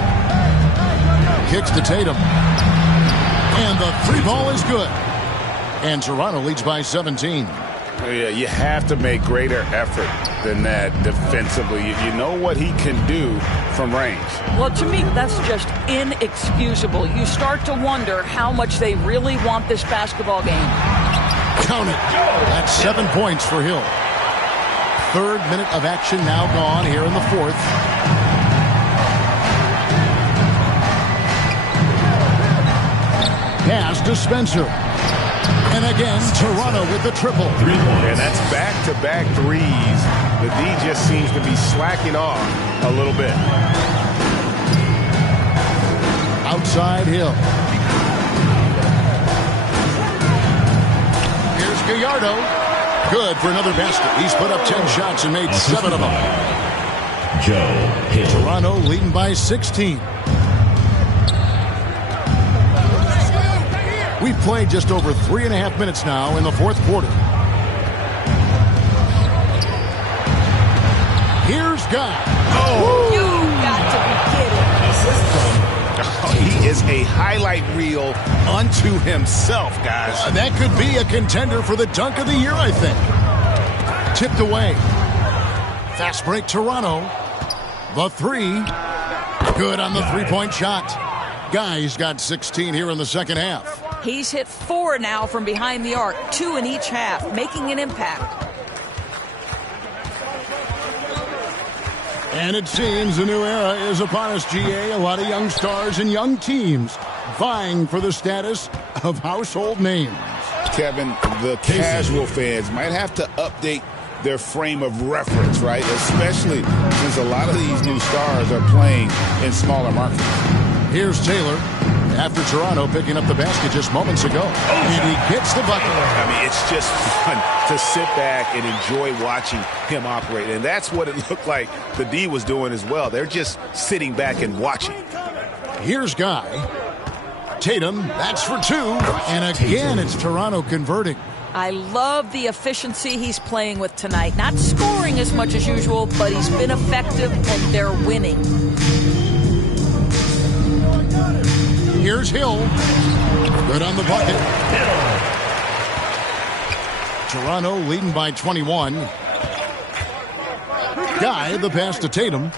Kicks to Tatum. And the 3 ball is good. And Toronto leads by 17. Yeah, you have to make greater effort than that defensively. You know what he can do from range. Well, to me, that's just inexcusable. You start to wonder how much they really want this basketball game. Count it. That's 7 points for Hill. Third minute of action now gone here in the fourth. Pass to Spencer. And again, Toronto with the triple. And that's back-to-back threes. The D just seems to be slacking off a little bit. Outside Hill. Gallardo. Good for another basket. He's put up 10 shots and made 7 of them. Joe Hill. Toronto leading by 16. We've played just over 3.5 minutes now in the fourth quarter. Here's Guy. Oh, you got to be kidding. He is a highlight reel unto himself, guys. That could be a contender for the dunk of the year, I think. Tipped away. Fast break, Toronto. The three. Good on the three-point shot. Guy's got 16 here in the second half. He's hit 4 now from behind the arc, 2 in each half, making an impact. And it seems a new era is upon us, GA. A lot of young stars and young teams vying for the status of household names. Kevin, the casual fans might have to update their frame of reference, right? Especially since a lot of these new stars are playing in smaller markets. Here's Taylor after Toronto picking up the basket just moments ago. And he gets the bucket. I mean, it's just fun to sit back and enjoy watching him operate. And that's what it looked like the D was doing as well. They're just sitting back and watching. Here's Guy. Tatum, that's for 2. And again, it's Toronto converting. I love the efficiency he's playing with tonight. Not scoring as much as usual, but he's been effective and they're winning. Here's Hill. Good on the bucket. Toronto leading by 21. Guy, the pass to Tatum.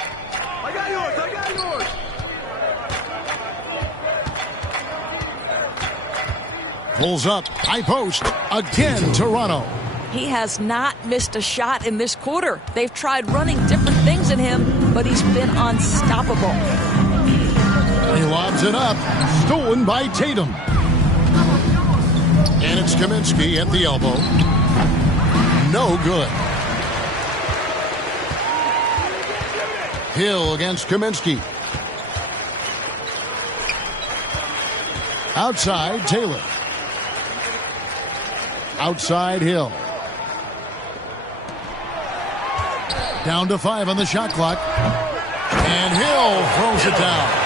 Pulls up. High post. Again, Toronto. He has not missed a shot in this quarter. They've tried running different things at him, but he's been unstoppable. He lobs it up. Stolen by Tatum. And it's Kaminsky at the elbow. No good. Hill against Kaminsky. Outside, Taylor. Outside, Hill. Down to 5 on the shot clock. And Hill throws it down.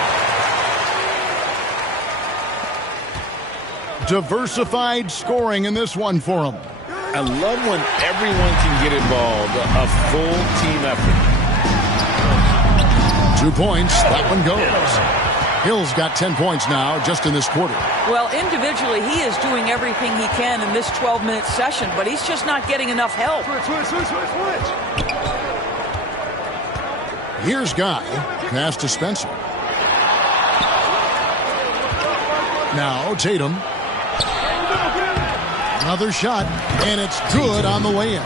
Diversified scoring in this one for him. I love when everyone can get involved. A full team effort. 2 points. That one goes. Hill's got 10 points now just in this quarter. Well, individually, he is doing everything he can in this 12-minute session, but he's just not getting enough help. Switch. Here's Guy. Pass to Spencer. Now Tatum. Another shot, and it's good on the way in.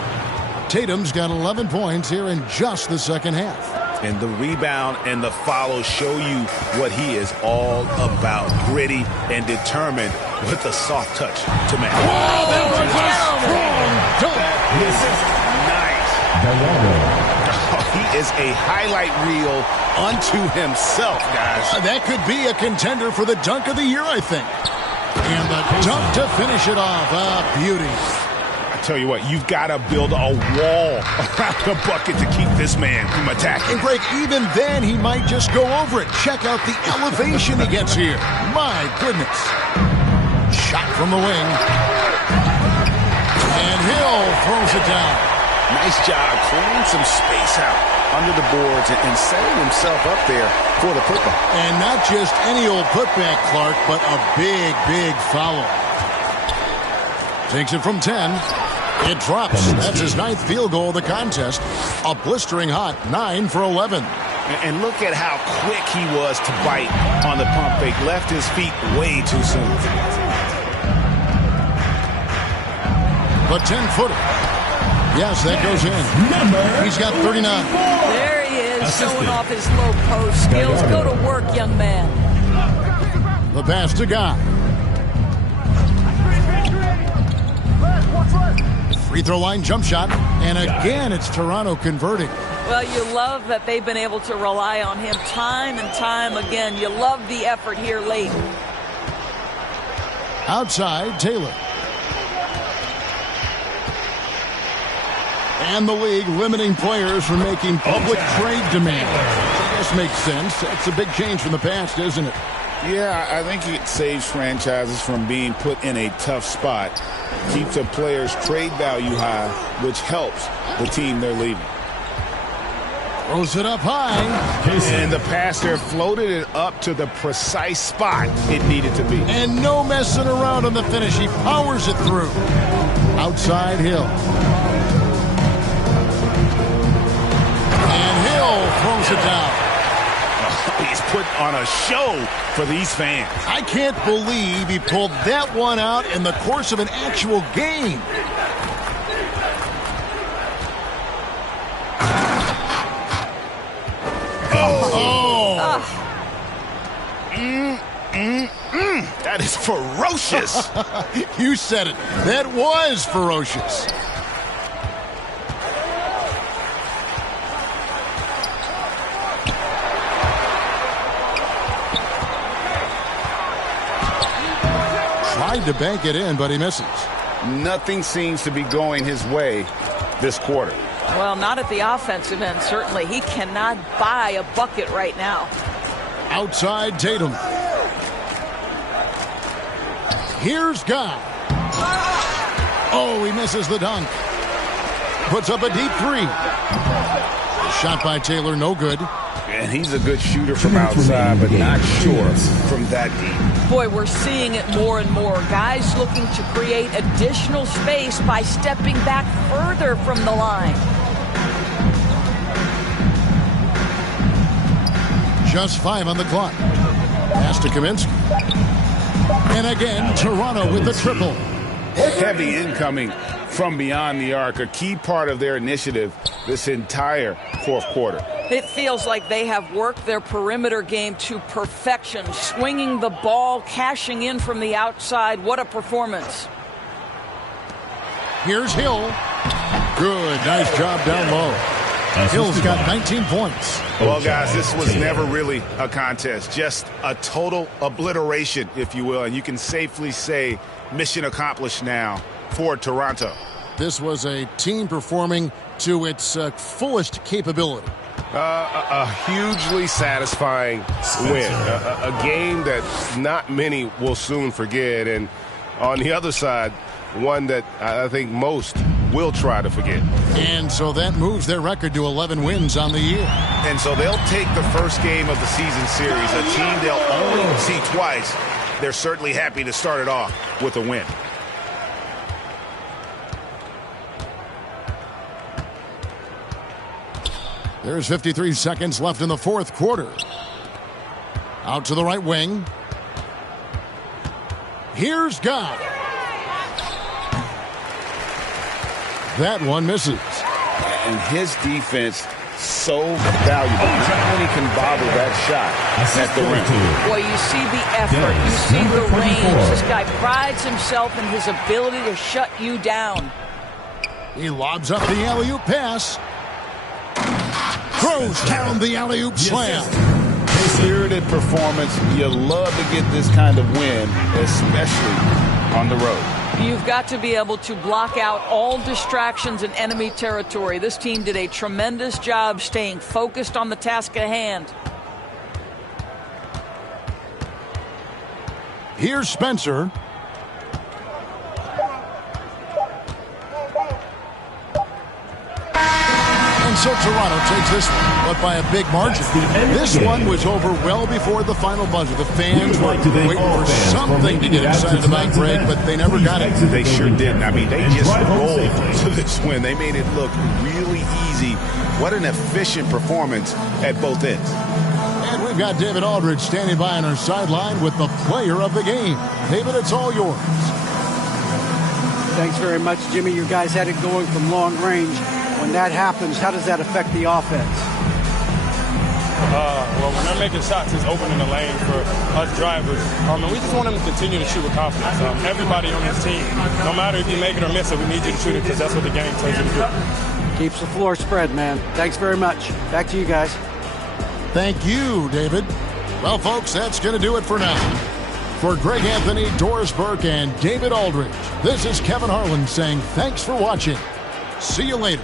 Tatum's got 11 points here in just the second half. And the rebound and the follow show you what he is all about. Gritty and determined with a soft touch to match. Wow, that was a strong dunk. This is nice. He is a highlight reel unto himself, guys. That could be a contender for the dunk of the year, I think. And the dunk to finish it off. Beauty. I tell you what, you've got to build a wall around the bucket to keep this man from attacking. And Greg, even then, he might just go over it. Check out the elevation he gets here. My goodness. Shot from the wing. And Hill throws it down. Nice job clearing some space out under the boards and setting himself up there for the putback. And not just any old putback, Clark, but a big, big foul. Takes it from 10. It drops. That's his 9th field goal of the contest. A blistering hot 9 for 11. And look at how quick he was to bite on the pump fake. Left his feet way too soon. The 10-footer. Yes, that goes in. He's got 39. There he is, showing off his low post skills. Go to work, young man. The pass to Guy. Free throw line jump shot. And again, it's Toronto converting. Well, you love that they've been able to rely on him time and time again. You love the effort here late. And the league limiting players from making public trade demands. I guess makes sense. That's a big change from the past, isn't it? Yeah, I think it saves franchises from being put in a tough spot. Keeps a player's trade value high, which helps the team they're leaving. Throws it up high. And the pass there floated it up to the precise spot it needed to be. And no messing around on the finish. He powers it through. Outside Hill. And Hill throws it down. He's put on a show for these fans. I can't believe he pulled that one out in the course of an actual game. That is ferocious. You said it. That was ferocious. Tried to bank it in, but he misses. Nothing seems to be going his way this quarter. Well, not at the offensive end, certainly. He cannot buy a bucket right now. Outside Tatum. Here's Guy. Oh, he misses the dunk. Puts up a deep three. Shot by Taylor, no good. And he's a good shooter from outside, but not sure from that deep. Boy, we're seeing it more and more. Guys looking to create additional space by stepping back further from the line. Just 5 on the clock. Pass to Kaminsky. And again, Toronto with the triple. Heavy incoming from beyond the arc, a key part of their initiative this entire fourth quarter. It feels like they have worked their perimeter game to perfection, swinging the ball, cashing in from the outside. What a performance. Here's Hill. Good, nice job down low. Hill's got 19 points. Well, guys, this was never really a contest, just a total obliteration, if you will, and you can safely say mission accomplished now for Toronto. This was a team performing to its fullest capability. A hugely satisfying win, a game that not many will soon forget, and on the other side, one that I think most will try to forget. And so that moves their record to 11 wins on the year. And so they'll take the first game of the season series, a team they'll only see twice. They're certainly happy to start it off with a win. There's 53 seconds left in the fourth quarter. Out to the right wing. Here's Guy. That one misses. And his defense so valuable. Not many can bobble that shot at the rim. Boy, you see the effort. You see the range. This guy prides himself in his ability to shut you down. He lobs up the alley-oop pass. Throws down the alley-oop slam. Spirited performance. You love to get this kind of win, especially on the road. You've got to be able to block out all distractions in enemy territory. This team did a tremendous job staying focused on the task at hand. Here's Spencer. And so Toronto takes this one, but by a big margin. This one was over well before the final buzzer. The fans were waiting for something to get excited about, Greg, but they never got it. They sure didn't. I mean, they just rolled to this win. They made it look really easy. What an efficient performance at both ends. And we've got David Aldridge standing by on our sideline with the player of the game. David, it's all yours. Thanks very much, Jimmy. You guys had it going from long range. When that happens, how does that affect the offense? Well, when they're making shots, it's opening the lane for us drivers. And we just want them to continue to shoot with confidence. Everybody on this team, no matter if you make it or miss it, we need you to shoot it because that's what the game tells you to do. Keeps the floor spread, man. Thanks very much. Back to you guys. Thank you, David. Well, folks, that's going to do it for now. For Greg Anthony, Doris Burke, and David Aldridge, this is Kevin Harlan saying thanks for watching. See you later.